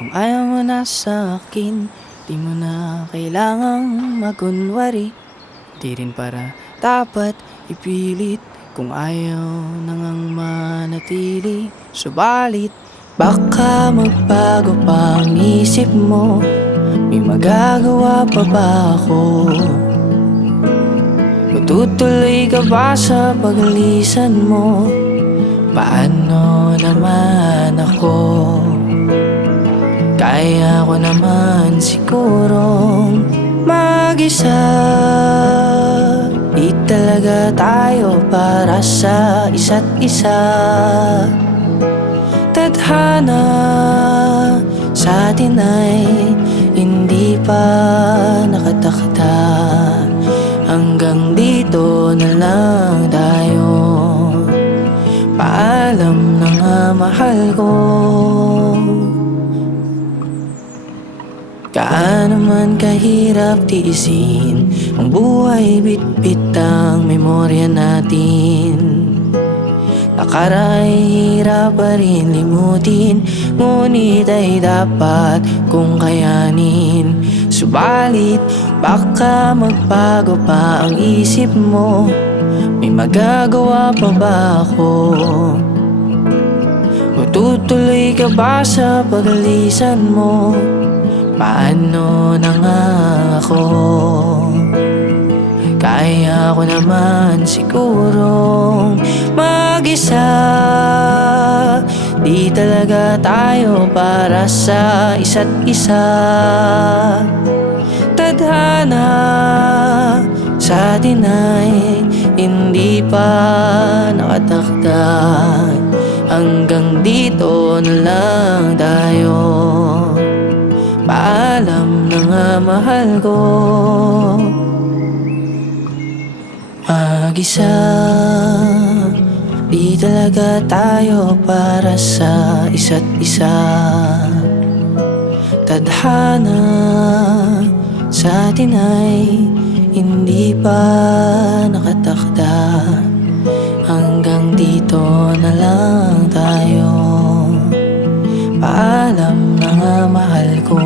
Kung ayaw mo na sa akin, di mo na kailangang magunwari. Di rin para dapat ipilit kung ayaw nang manatili. Subalit, baka magbago pa ang isip mo. May magagawa pa ba ako? Tutuloy ka ba sa pag-alisan mo? Paano naman ako? Kaya ko naman sigurong mag-isa. Di talaga tayo para sa isa't isa. Tadhana sa atin ay hindi pa nakatakda. Hanggang dito na lang tayo. Paalam na nga mahal ko. Gaano man kahirap tiisin ang buhay, bit-bit ang memorya natin. Nakaraang hirap pa rin limutin, ngunit ay dapat kong kayanin. Subalit, baka magbago pa ang isip mo. May magagawa pa ba ako? Tutuloy ka ba sa pag-alisan mo? Paano na nga ako? Kaya ko naman sigurong mag-isa. Di talaga tayo para sa isa't isa. Tadhana sa atin ay hindi pa nakatakda. Hanggang dito na lang tayo. Paalam na nga mahal ko. Mag-isa, di talaga tayo para sa isa't isa. Tadhana sa atin ay hindi pa nakatakda. Hanggang dito na lang tayo. Paalam na nga mahal ko.